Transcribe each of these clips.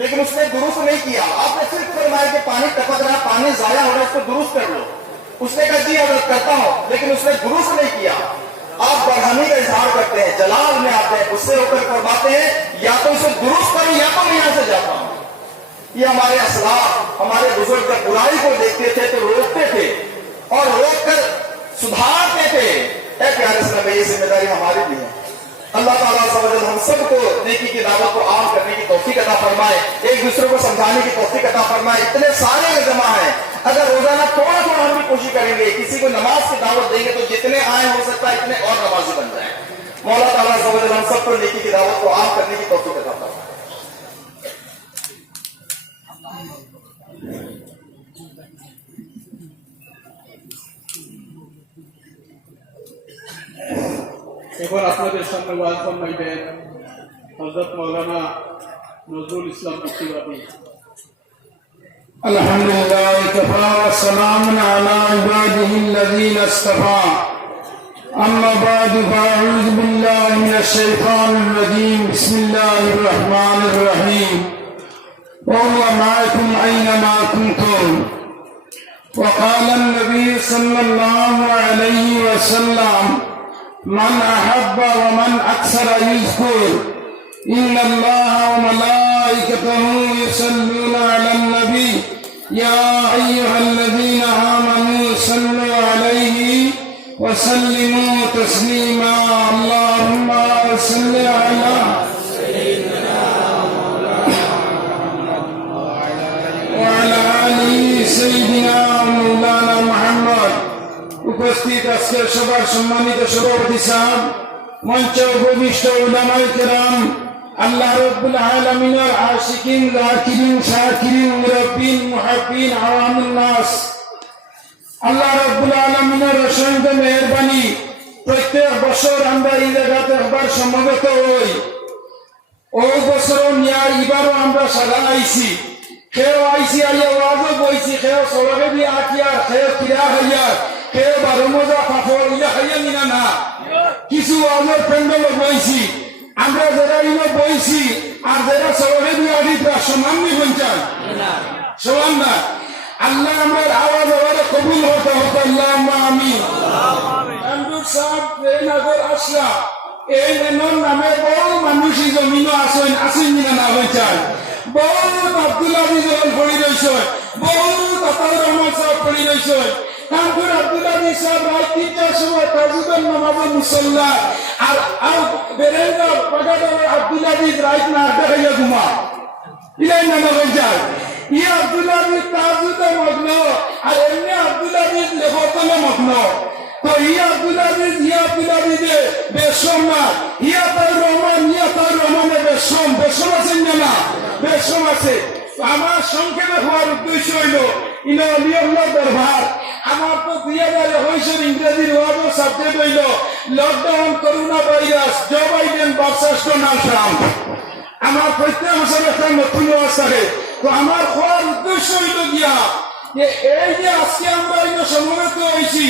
लेकिन उसने दुरुस्त नहीं किया। आपने सिर्फ फरमाया कि पानी टपक रहा, पानी जाया हो रहा है, उसको दुरुस्त कर लो। उसने कहा जी हजरत करता हूं, लेकिन उसने दुरुस्त नहीं किया। आप बरहमी का इजहार करते हैं, जलाल में आते हैं, उससे होकर फरमाते हैं या तो इसे दुरुस्त करो या तो मैं यहां से जाता हूं। ये हमारे असलाफ, हमारे बुजुर्ग जब बुराई को देखते थे तो रोकते थे और रोककर सुधारते थे। ऐ प्यारे इस्लाम, ये जिम्मेदारी हमारी भी है। अल्लाह ताला हम सबको नेकी की दावत को आम करने की तौफीक अता फरमाए, एक दूसरे को समझाने की तौफीक अता फरमाए। इतने सारे जमा है, अगर रोजाना थोड़ा थोड़ा हम भी कोशिश करेंगे, किसी को नमाज की दावत देंगे तो जितने आए हो सकता है इतने और नमाजी बन जाए। मौला ताला हम सबको नेकी की दावत को आम करने की तौफीक अता फरमाए। এখন আপনাদের সামনে ওয়াজ ফরমাইবেন হযরত মাওলানা নজরুল ইসলাম মুফতিবাদী। আলহামদুলিল্লাহ কাফা ওয়া সালামুন আলা ইবাদিহিল্লাযীনা ইসতাফা। আম্মা বা'দু ফাআউযু বিল্লাহি মিনাশ শাইতানির রাজীম। বিসমিল্লাহির রাহমানির রাহিম। ওয়া হুয়া মা'আকুম আইনামা কুনতুম। وقال النبي صلى الله عليه وسلم من أحب ومن أكثر يذكر إن الله وملائكته يصلون على النبي يا أيها الذين آمنوا صلوا عليه وسلموا تسليما اللهم صل على سيدنا وعلى آل سيدنا مولانا محمد। উপস্থিত আজকের সবার সম্মানিত সভাপতি সাহেব, মঞ্চে উপবিষ্ট উলামায়ে কেরাম, আল্লাহ রাব্বুল আলামিনের আশিকিন, যাকিরিন, শাকিরিন, মুরাব্বিন, মুহাব্বিন, আওয়ামুন নাস, আল্লাহ রাব্বুল আলামিনের অসংখ্য মেহেরবানি। প্রত্যেক বছর আমরা এই জায়গাতে একবার সমবেত হই। ওই বছর নিয়া এবারও আমরা সারা আইছি। খেয়েও আইসি, আইয়া ওয়াজও বইছি, খেয়েও সড়কে দিয়ে আঁকিয়ার, খেয়েও কিরা হইয়ার, কেউ বারো মজা পাথর ইলা খাইয়া নিনা না। কিছু ওয়াজের প্যান্ডেল বইছি, আমরা যারা ইনো বইছি আর যারা সড়কে দিয়ে আঁকি তারা সমান নি বঞ্চান, সমান না। আল্লাহ আমার আওয়াজ আওয়াজে কবুল হতে হতে আল্লাহুম্মা আমিন। আন্দুর সাহেব এই নগর আসলা, এই নামে বহু মানুষই জমিনও আসেন, আসেন নিনা না বঞ্চান। বহুত আব্দুল আজিজ পড়ি রয়েছে, বহুত আতাউর রহমান সাহেব পড়ি রয়েছে। কানপুর আব্দুল আজিজ সাহেব রাত ৩টার সময় তাজুদের নামাজে মুসল্লা আর বেরেন্দ্র পাগাডার আব্দুল আজিজ রাত না দেখাইয়া ঘুমা ইলাই নামা যায়। ই আব্দুল আজিজ তাজুদে মগ্ন আর এমনি আব্দুল আজিজ লেখতলে মগ্ন। তো ই আব্দুল আজিজ বেশম না, তাউর রহমানের বেশম আছেন না, বেশম আছে। আমার সংক্ষেপে হওয়ার উদ্দেশ্য হইল ইনো অলিউল্লাহ দরবার। আমার তো 2019 ইংরেজির ওয়ার্ডের সাবজেক্ট হইল lockdown, corona virus, Joe Biden versus Donald Trump. আমার প্রত্যেক বছর একটা নতুন ওয়াজ থাকে। তো আমার হওয়ার উদ্দেশ্য হইল গিয়া যে এই যে আজকে আমরা ইনো সমবেত হয়েছি,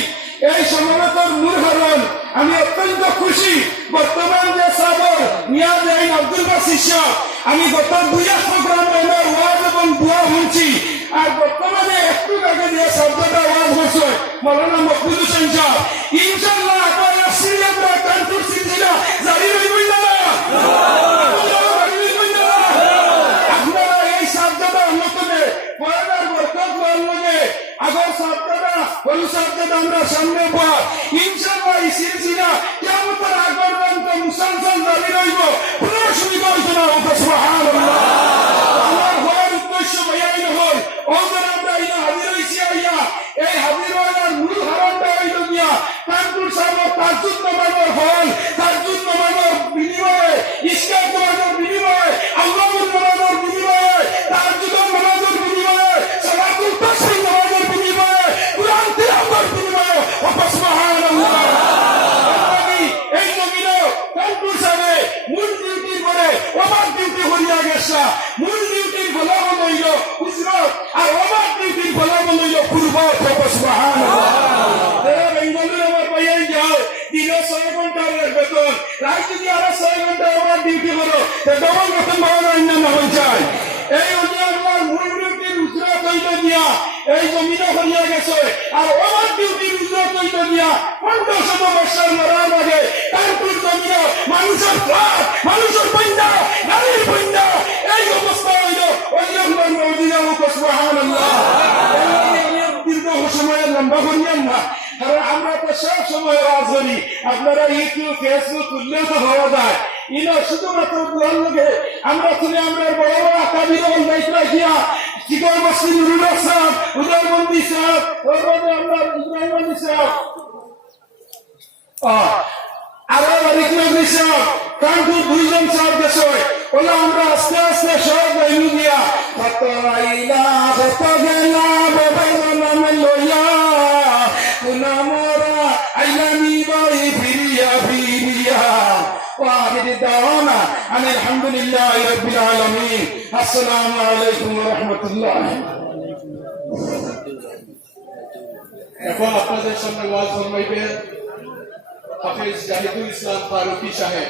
এই সমবেতর মূল কারণ আমি অত্যন্ত খুশি। বর্তমান যে সাদর নিয়াজ আইন আব্দুল বাসির সাহেব, আমি গত 2 প্রোগ্রাম এনার ওয়াজ এবং দোয়া শুনছি। আর বর্তমানে একটু আগে যে শব্দটা ওয়াজ হচ্ছে মৌলানা মকবুল হোসেন সাহেব, ইনশাআল্লাহ আপনারা সিলেক্টর কানপুর সিলসিলা জারি রইবেন না। আপনারা এই শব্দটা উন্নতনে পয়গার বরকত লগে আগর শব্দটা কোন শব্দটা আমরা সামনে পা ইনশাআল্লাহ এই সিলসিলা কিয়ামতের আগ পর্যন্ত মুসলসল জারি রইব। পুরো শুনিব না সুবহানাল্লাহ। আমার হওয়ার উদ্দেশ্য বয়ান হল ওদের আমরা ইনো হাজির হইছি। আইয়া এই হাজির হওয়ার মূল কারণটা হইল গিয়া কানপুর সাহেব তাজুদ নামাজের হল, তাজুদ নামাজের বিনিময়ে, ইসলাম নামাজের বিনিময়ে, আল্লাহর নামাজের বিনিময়ে, তাজুদের নামাজের বিনিময়ে, সালাতুল তাসবিহ নামাজের বিনিময়ে, কুরআন তিলাওয়াতের বিনিময়ে সুবহানাল্লাহ। এই জমিনে কানপুর সাহেব মূল ডিউটি করে ওভার ডিউটি করিয়া গেছে। মূল ডিউটির ফলাফল হইল উজরত আর ওভার ডিউটির ফলাফল হইল কুরবাত। সুবহানাল্লাহ। যারা বেঙ্গলুরু আমার বাইরে যাও, দিনে 6 ঘন্টার বেতন, রাত যদি আরো 6 ঘন্টা ওভার ডিউটি করো তো ডবল বেতন পাওয়া যায় না হয়ে যায়। এই গেছে আর ওভার ডিউটির উন্নত হইতে গিয়া 1500 বছর মরার আগে কানপুর জমিয়া মানুষের প্রাণ মানুষের বন্ধা গাড়ির বন্ধা এই অবস্থা হইল ওই নম্বর মদিনা সুবহানাল্লাহ দীর্ঘ সময় লম্বা করিয়েন না কারণ আমরা তো সব সময় ওয়াজ করি আপনারা ইউটিউব ফেসবুক খুললেও তো হওয়া যায় ইনো শুধুমাত্র দোয়ার লোকে আমরা শুনে আমরা বড় বড় আকাবির দায়িত্ব রাখিয়া চিকন মসজিদ নুরুল সাহেব উদয়বন্দি সাহেব ওরপরে আমরা ইব্রাহিম আলী সাহেব আরো রিকমেন্ডি সাহেব কানপুর দুইজন সাহেব গেছে ওলা আমরা আস্তে আস্তে সব গাইলু দিয়া কত আইলা কত গেলা বাবা নাম লইয়া কুনা মোরা আইলানি বাই ফিরিয়া ফিরিয়া وآخر دعوانا أن الحمد لله رب العالمين السلام عليكم ورحمة الله এখন আপনাদের সামনে ওয়াজ ফরমাইবেন হাফেজ জাহিদুল ইসলাম ফারুকী সাহেব।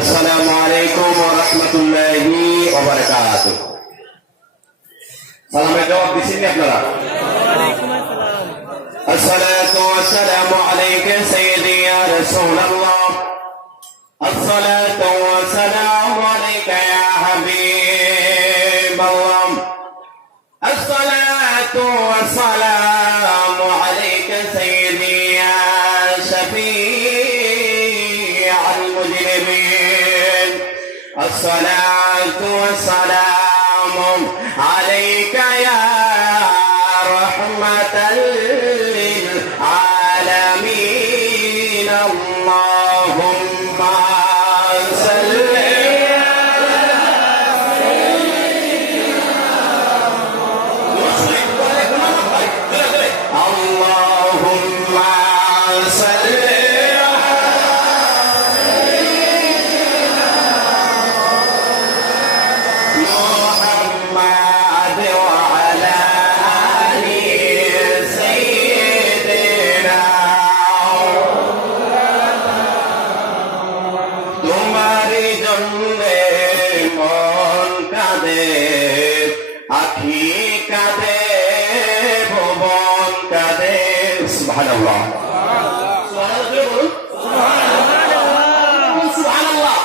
السلام عليكم ورحمة الله وبركاته সালামের জবাব দিচ্ছেন আপনারা الصلاة والسلام عليك سيدي يا رسول الله الصلاة والسلام عليك يا حبيب الله الصلاة والسلام عليك سيدي يا شفيع المذنبين الصلاة والسلام عليك يا رحمة للعالمين اللهم صل اللهم صل محمد وعلى آل سيدنا তোমারি জন্যে মন কাঁদে আখি কাঁদে ভুবন কাঁদে সুবহানাল্লাহ সুবহানাল্লাহ বলুন সুবহানাল্লাহ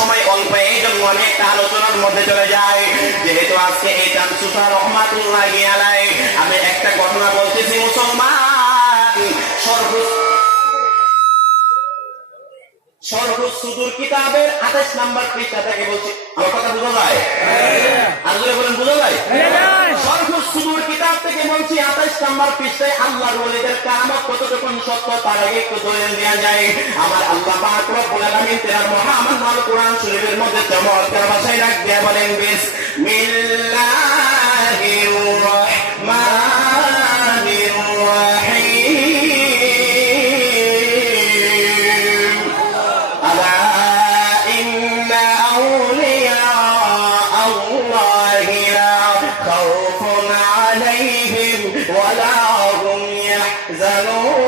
সময় অল্প এই জন্য আমি একটা আলোচনার মধ্যে চলে যাই যেহেতু আজকে এই চাঁদসুফা রহমাতুল্লাহি আলাইহি আমি একটা ঘটনা বলতেছি মুসলমান সরহুস সুদূর কিতাবের 28 নম্বর পৃষ্ঠা থেকে বলছি আমার কথা বুঝা যায় আল্লাহ বলেন বুঝা যায় সরহুস সুদূর কিতাব থেকে বলছি 28 নম্বর পৃষ্ঠায় আল্লাহর ওলিদের কারামত কতটুকু সত্য তার আগে একটু দলিল দেয়া যায় আমার আল্লাহ পাক রব্বুল আলামিন তেরা মুহাম্মদ আল কোরআন শরীফের মধ্যে চমৎকার ভাষায় রাখ দেয়া বলেন বিসমিল্লাহির রাহমানির রাহিম আলা ইন্না আউলিয়া আল্লাহি লা খাউফুন আলাইহিম ওয়া লা হুম ইয়াহজানুন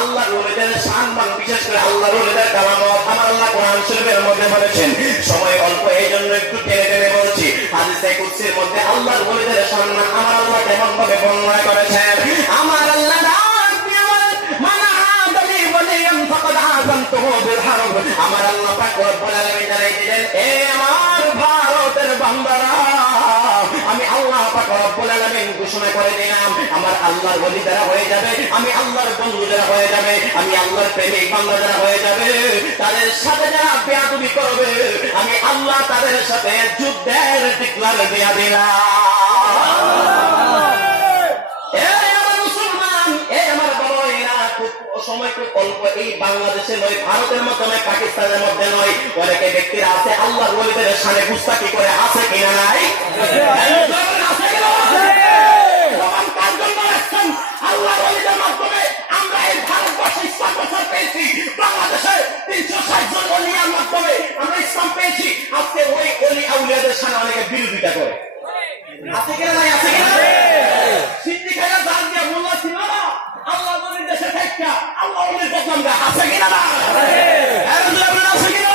আল্লাহর ওলিদের সম্মান বিশেষ করে আল্লাহর ওলিদের কালামত আমার আল্লাহ কোরআন শরীফের মধ্যে বলেছেন সময় অল্প এইজন্য একটু টেনে টেনে বলছি হাদিসে কুদসির মধ্যে আল্লাহর ওলিদের সম্মান আমার আল্লাহ কেমন ভাবে বর্ণনা করেছেন আমার আল্লাহ আমার আল্লাহ পাক রব্বুল আলামিন জানাই দিলেন এ আমার ভারতের বান্দারা আমি আল্লাহ পাক রব্বুল আলামিন ঘোষণা করে দিলাম আমার আল্লাহর ওলি যারা হয়ে যাবে, আমি আল্লাহর বন্ধু যারা হয়ে যাবে, আমি আল্লাহর প্রেমিক বান্দা যারা হয়ে যাবে, তাদের সাথে যারা বেয়াদবি করবে, আমি আল্লাহ তাদের সাথে যুদ্ধের ডিক্লার দেয়া দিলাম। সময় খুব অল্প, এই বাংলাদেশে নয়, ভারতের মধ্যে নয়, পাকিস্তানের মধ্যে নয়, অনেকে ব্যক্তিরা আছে আল্লাহর ওলিদের সামনে গুস্তাখি করে, আছে কিনা নাই? আল্লাহর ওলিদের মাধ্যমে আমরা এই ভারতবর্ষে ইসলাম প্রচার পেয়েছি, বাংলাদেশে 360 জন ওলিয়ার মাধ্যমে আমরা ইসলাম পেয়েছি। আজকে ওই ওলি আউলিয়াদের সামনে অনেকে বিরোধিতা করে, আছে কিনা নাই? আছে কিনা? সিদ্ধি খাইয়া জান দিয়া মোল্লা ছিল না, আল্লাহ ওলির দেশে থাইকা আল্লাহ ওলির বদনাম গায়, আছে কিনা না? আছে কিনা?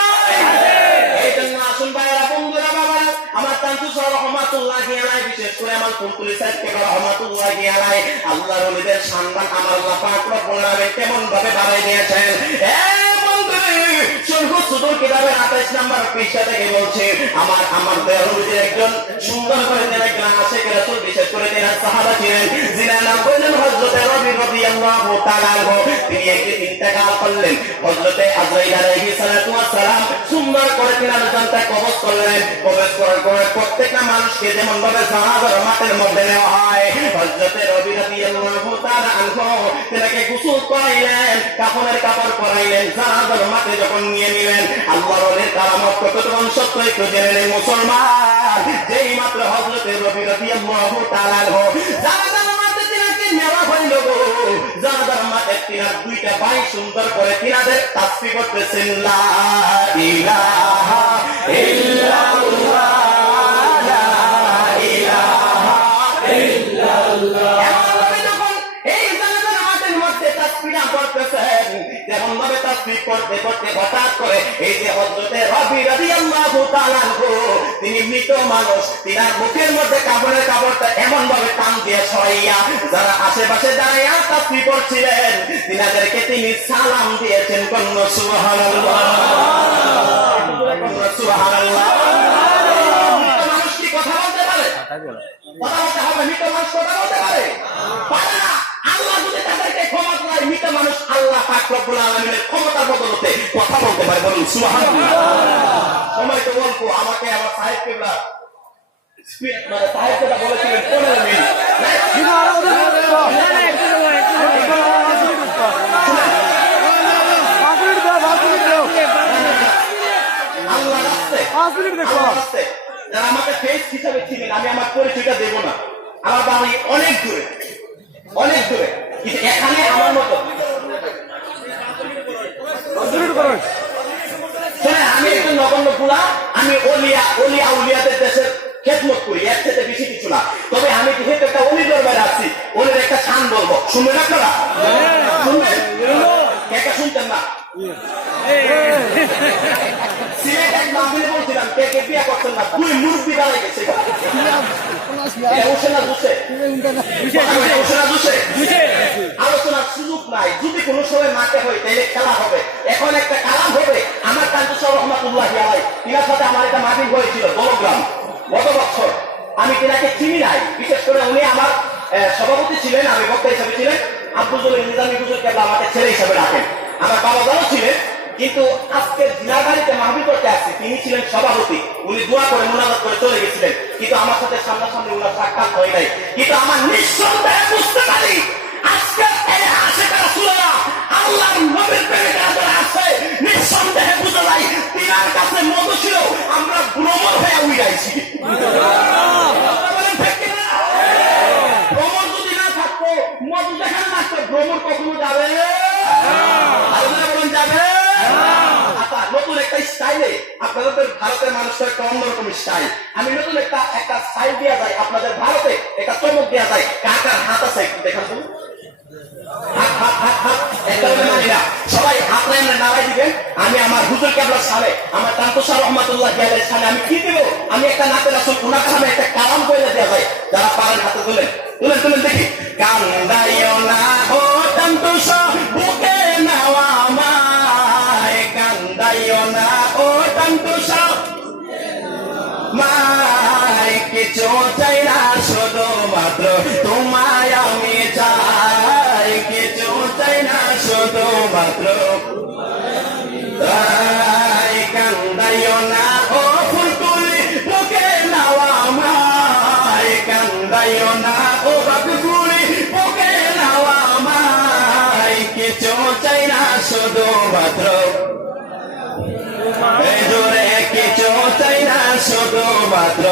এই জন্য আসুন ভাইয়েরা, বন্ধুরা, বাবারা, আমার তানতুস রহমাতুল্লাহি আলাইহি, বিশেষ করে আমার কুলকুলি সাহেব রহমাতুল্লাহি আলাইহি, আল্লাহর ওলিদের সম্মান আমার আল্লাহ পাক রব্বুল আলামিন কেমন ভাবে বাড়াই দিয়েছেন। সুদূর কিতাবের 28 নম্বর পৃষ্ঠা থেকে বলছে, আমার দেহরুদের একজন সুন্দর করে তিনি একজন আশিক রাসূল, বিশেষ করে তিনি সাহাবা ছিলেন, যিনার নাম হলেন হযরত রবি রাদিয়াল্লাহু তাআলা আনহু। তিনি একদিন ইন্তেকাল করলেন, হযরত আজরাইল আলাইহিস সালাতু ওয়াস সালাম সুন্দর করে তিনার জানটা কবজ করলেন। কবজ করার পরে প্রত্যেকটা মানুষকে যেমন ভাবে জানাজার মাঠের মধ্যে নেওয়া হয়, হযরত রবি রাদিয়াল্লাহু তাআলা আনহু তিনাকে গোসল করাইলেন, কাফনের কাপড় পরাইলেন, জানাজার মাঠে যখন নিয়ে নিলেন, আল্লাহর ওলির কারামত কতটুকু সত্য একটু জেনে নেন মুসলমান। যেই মাত্র হযরত রবি রাদিয়াল্লাহু তাআলা আনহু জানাজার মাঠে তিনাকে নেওয়া হইল, জানাজার মাঠে তিনার দুইটা ভাই সুন্দর করে তিনাদের তাসবিহ করতেছেন, লা ইলাহা ইল্লাল্লাহ, লা ইলাহা ইল্লাল্লাহ। এই জানাজার মাঠের মধ্যে তাসবিহ করতেছেন, যেমন ভাবে তাসবিহ করতে করতে হঠাৎ করে এই যে হযরত রবি রাদিয়াল্লাহু তাআলা আনহু, তিনি মৃত মানুষ, তিনার মুখের মধ্যে কাপড়ের কাপড়টা এমন ভাবে টান দিয়ে সরাইয়া, যারা আশেপাশে দাঁড়াইয়া তাসবিহ করছিলেন, তিনাদেরকে তিনি সালাম দিয়েছেন, কোন সুবহানাল্লাহ, সুবহানাল্লাহ। মানুষ কি কথা বলতে পারে? কথা বলতে হবে? মৃত মানুষ কথা বলতে পারে? পারে না। আল্লাহ যদি তাদেরকে ক্ষমা করে, মৃত মানুষ আল্লাহ পাক রব্বুল আলামিনের ক্ষমতার বদলতে কথা বলতে পারে, বলুন সুবহানাল্লাহ। সময় তো বলবো, আমাকে আমার সাহেব কিবলা মানে সাহেব যেটা বলেছিলেন 15 মিনিট, আল্লাহ রাস্তে যারা আমাকে ফেস হিসাবে ছিলেন, আমি আমার পরিচয়টা দেব না, আমার বাড়ি অনেক দূরে, অনেক দূরে, কিন্তু এখানে আমার মতো আমি একজন নগণ্য গুলা, আমি অলিয়া উলিয়াদের দেশের খেদমত করি, এর থেকে বেশি কিছু না। তবে আমি যেহেতু একটা অলি দরবারে আছি, অলির একটা শান বলবো, শুনবেন আপনারা? শুনবেন? কে শুনতেন না? সিলেট এক মাহফিলে বলছিলাম, কে বিয়ে করতেন না, 2 মুরব্বি দাঁড়াই গেছে, আলোচনার সুযোগ নাই। যদি কোনো সময় মাঠে হয় তাহলে খেলা হবে। এখন একটা কালাম হবে, আমার তানতুস রহমাতুল্লাহি আলাইহি, তিনার সাথে আমার একটা মাহফিল হয়েছিল দলগ্রাম গত বছর। আমি তিনাকে চিনি নাই, বিশেষ করে উনি আমার সভাপতি ছিলেন, আমি বক্তা হিসাবে ছিলেন। আব্দুল জলিল নিজামী হুজুর কেবলা আমাকে ছেলে হিসাবে রাখেন, আমার বাবা জানও ছিলেন। কিন্তু আজকে জিনাবাড়িতে মাহফিল করতে আসছি, তিনি ছিলেন সভাপতি, উনি দোয়া করে মুনাজাত করে চলে গেছিলেন, কিন্তু আমার সাথে সামনাসামনি উনার সাক্ষাৎ হয় নাই। কিন্তু আমার নিঃসন্দেহে বুঝতে পারি, আজকে এই আশিক রাসূলরা আল্লাহর নবীর প্রেমিকরা যারা আছে, নিঃসন্দেহে বুঝা যায় তিনার কাছে মধু ছিল, আমরা ভ্রমণ হয়ে উড়াইছি। ভ্রমণ যদি না থাকতো, মধু দেখান থাকতো, ভ্রমণ কখনো যাবে? যাবে? নতুন একটা স্টাইলে আপনাদের ভারতের মানুষের একটা অন্যরকম স্টাইল, আমি নতুন একটা স্টাইল দেওয়া যায় আপনাদের ভারতে, একটা চমক দেওয়া যায়। কার কার হাত আছে একটু দেখান তো, সবাই হাত নাড়াই দিবেন। আমি আমার হুজুর কেবলার সামনে, আমার তানতুস রহমাতুল্লাহি আলাইহির সামনে আমি কি দেব? আমি একটা নাতে রাসূল ওনার সামনে একটা কালাম বলে দেওয়া যায়। যারা পারেন হাতে তুলেন, তুলেন তুলেন দেখি। কান্দাইও না ও তানতুস, বুকে নাওয়া মায়, কান্দাইও না ও তানতুস মায়, কিছু চাই না শুধুমাত্র তোমায় আমি চাই। মাত্র তাই কান্দাইও না ও ফুল তুলি বুকে নাও আমায় কান্দাইও না ও বাবু ফুলি বুকে নাও আমায় কিছু চাই না শুধু মাত্র জোরে কিছু চাই না শুধু মাত্র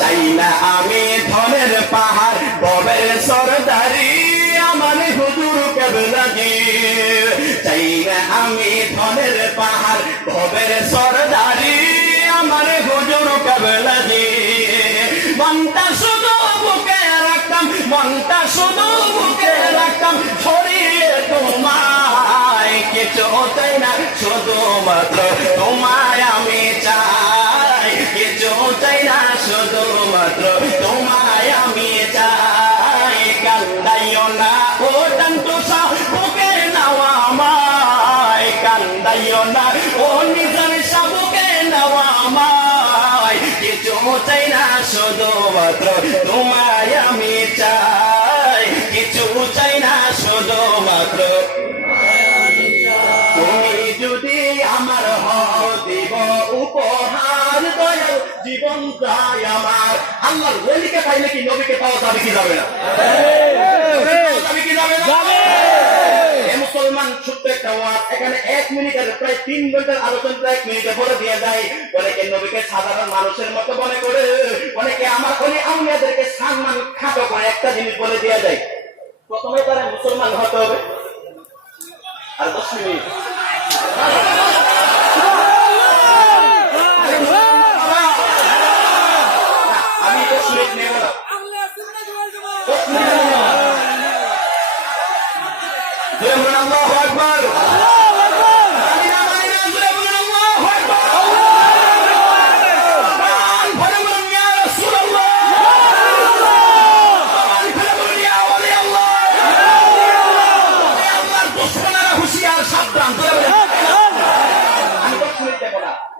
চাই না আমি ধনের পাহাড় ববের সরদারি আমার হুজুর কেবলাগীর চাই না আমি ধনের পাহাড় ববের সরদারি আমার হুজুর কেবলাগীর মনটা শুধু বুকে রাখতাম মনটা শুধু বুকে রাখতাম ছড়িয়ে তোমায় কিছু চাই না শুধু মাত্র তোমায় আমি চাই কিছু চাই না শুধু মাত্র তোমায় আমি চাই কান্দাইও না ও টান্টুসা বুকে নাও আমায় কান্দাইও না ও নিজাম সাবুকে নাও আমায় কিছু চাই না শুধু মাত্র তোমায় আমি চাই কিছু চাই না শুধু মাত্র তুমি যদি আমার হও দিব উপহার দয়াল জীবন চাই আমার আল্লাহর ওলিকে পাইলে কি নবীকে পাওয়া যাবে কি যাবে না যাবে কি যাবে না মুসলমান ছোট্ট একটা ওয়াজ এখানে 1 মিনিটের প্রায় 3 ঘন্টার আলোচনা 1 মিনিটে বলে দিয়ে যায় অনেকে নবীকে সাধারণ মানুষের মতো মনে করে অনেকে আমার অলি আউলিয়াদেরকে সম্মান খাটো করে একটা জিনিস বলে দিয়ে যায় প্রথমে তারা মুসলমান হতে হবে আর 10 মিনিট আমি 10 মিনিট নেব না 10 মিনিট আল্লাহু আকবার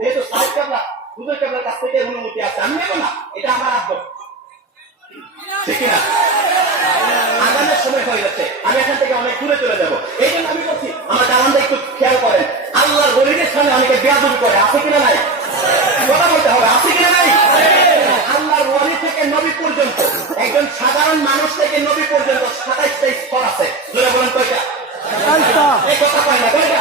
যেহেতু সাহেব কাবলা হুজুর কাবলার কাছ থেকে অনুমতি আছে আমি নেব না এটা আমার আব্দ ঠিক না আগামের সময় হয়ে যাচ্ছে আমি এখান থেকে অনেক দূরে চলে যাবো এই জন্য আমি করছি আমার দালানটা একটু খেয়াল করেন আল্লাহর ওলিদের সামনে অনেকে বেয়াদবি করে আছে কিনা নাই কথা বলতে হবে আছে কিনা নাই আল্লাহর ওলি থেকে নবী পর্যন্ত একজন সাধারণ মানুষ থেকে নবী পর্যন্ত 27টা স্তর আছে জোরে বলেন কয়টা এই কথা কয় না কয়টা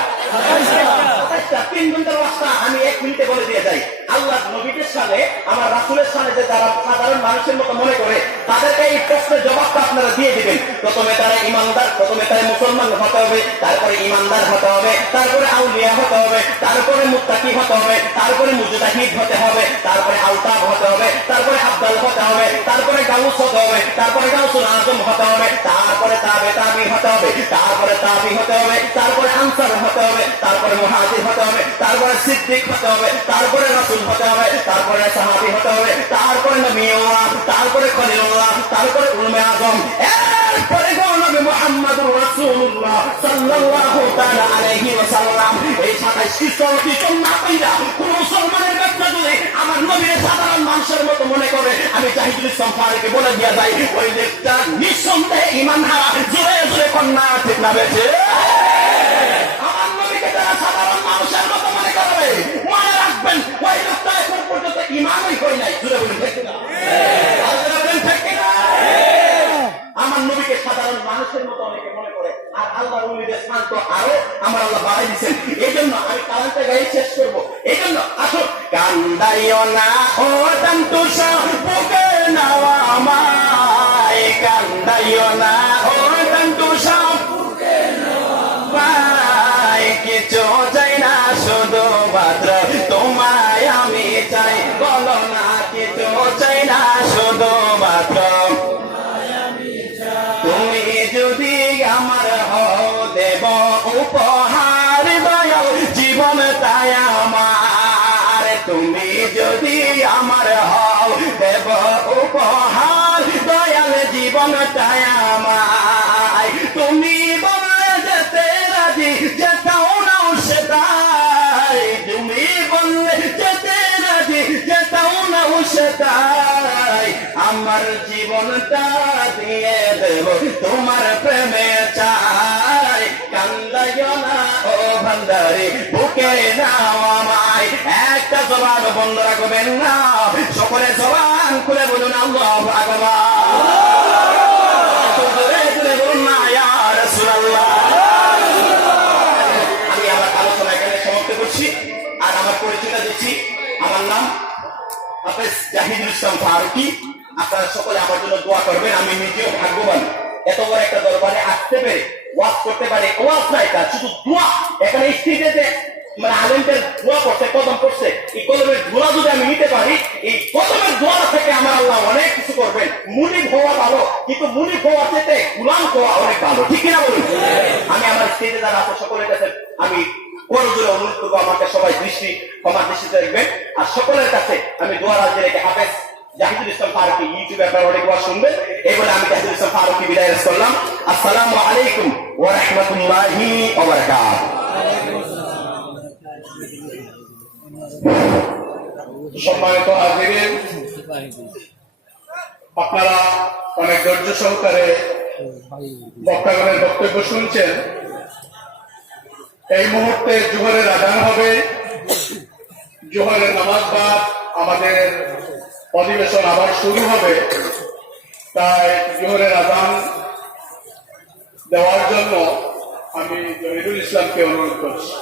27টা 3 ঘন্টার রাস্তা আমি 1 মিনিটে বলে দিয়ে যাই আল্লাহর নবীদের সামনে আমার রাসূলের সামনে যে যারা সাধারণ মানুষের মতো মনে করে তাদেরকে এই প্রশ্নের জবাবটা আপনারা দিয়ে দিবেন প্রথমে তারা ইমানদার প্রথমে তারা মুসলমান হতে হবে তারপরে ইমানদার হতে হবে তারপরে আউলিয়া হতে হবে তারপরে মুত্তাকি হতে হবে তারপরে মুজতাহিদ হতে হবে তারপরে আওতাব হতে হবে তারপরে আফদাল হতে হবে তারপরে গাউস হতে হবে তারপরে গাউসুল আজম হতে হবে তারপরে তাবি হতে হবে তারপরে তাবি হতে হবে তারপরে আনসার হতে হবে তারপরে মুহাজির হতে হবে তারপরে সিদ্দিক হতে হবে তারপরে রাসূল হতে হবে তারপরে সাহাবী হতে হবে তারপরে নবীউল্লাহ তারপরে খলিলুল্লাহ তারপরে উলমে আযম এরপরে নবী মুহাম্মদুর রাসূলুল্লাহ সাল্লাল্লাহু তাআলা আলাইহি ওয়াসাল্লাম এই 27টি স্তরটি না পাইরা কোন মুসলমানের ব্যক্তি যদি আমার নবীর সাধারণ মানুষের মতো মনে করে আমি জাহিদুল ইসলাম ফারুকী বলে দিয়া যাই ওই লোকটা নিঃসন্দেহে ঈমান হারা জোরে জোরে কন্যা ঠিক না বেঁচে আমার নবীকে তারা সাধারণ মানুষের মতো মনে করবে মনে রাখবেন ওই লোকটা এখন পর্যন্ত ঈমানই হয় নাই জোরে বলেন ঠিক না আমার নবীকে সাধারণ মানুষের মতো অনেকে মনে করে আর আল্লাহর ওলিদের স্থান তো আরো আমার আল্লাহ বাড়াই দিচ্ছেন এই জন্য আমি কালামটা গায়ে শেষ করবো এই জন্য আসুন কান্দাইও না ও টান্টুসা বুকে নাও আমায় কান্দাইও না ও টান্টুসা বুকে নাও আমায় কিছু চাই না শুধু মাত্র তোমায় আমি চাই বলো না কিছু চাই না শুধু মাত্র তুমি যদি আমার হও দেব উপহার দয়াল জীবন তাই আমার তুমি যদি আমার হও দেব উপহার দয়াল জীবন তাই আমার তুমি বলে যেতে রাজি যেতাও না সেটাই তুমি বললে যেতে রাজি যেতাও না সেটাই আমার জীবনটা দিয়ে দেব তোমার প্রেমে চাই কান্দাইও না ও ভান্ডারি বুকে নাও আমায় একটা জবান বন্ধ রাখবেন না সকলে জবান খুলে বলুন আল্লাহু আকবার জোরে জোরে বলুন না ইয়া রাসূলুল্লাহ আমি আমার আলোচনা এখানে সমাপ্ত করছি আর আমার পরিচয়টা দিচ্ছি আমার নাম হাফেজ জাহিদুল ইসলাম ফারুকী আপনারা সকলে আমার জন্য দোয়া করবেন আমি নিজেও ভাগ্যবান এত বড় একটা দরবারে আসতে পেরে ওয়াজ করতে পারে ওয়াজ নাই তার শুধু দোয়া এখানে স্টেজে মানে আলেমদের দোয়া করছে কদম করছে এই কদমের দোয়া যদি আমি নিতে পারি এই কদমের দোয়া থেকে আমার আল্লাহ অনেক কিছু করবেন মুনিব হওয়া ভালো কিন্তু মুনিব হওয়ার চেয়ে গুলাম হওয়া অনেক ভালো ঠিক কিনা বলুন আমি আমার স্টেজে যারা আছে সকলের কাছে আমি করজোরে অনুরোধ করবো আমাকে সবাই ক্ষমার দৃষ্টিতে দেখবেন আর সকলের কাছে আমি দোয়া রাজ্যে রেখে হাফেজ জাহিদুল ইসলাম ফারুকী ইউটিউবে আপনারা অনেক বার শুনবেন এই বলে আমি জাহিদুল ইসলাম ফারুকী বিদায় করলাম আসসালামু আলাইকুম ওয়া রাহমাতুল্লাহি ওয়া বারাকাতুহু সম্মানিত হাজিরিন আপনারা অনেক ধৈর্য সহকারে বক্তাগণের বক্তব্য শুনছেন এই মুহূর্তে জোহরের আযান হবে জোহরের নামাজ বাদ আমাদের অধিবেশন আবার শুরু হবে তাই জোহরের আযান দেওয়ার জন্য আমি জহিরুল ইসলামকে অনুরোধ করছি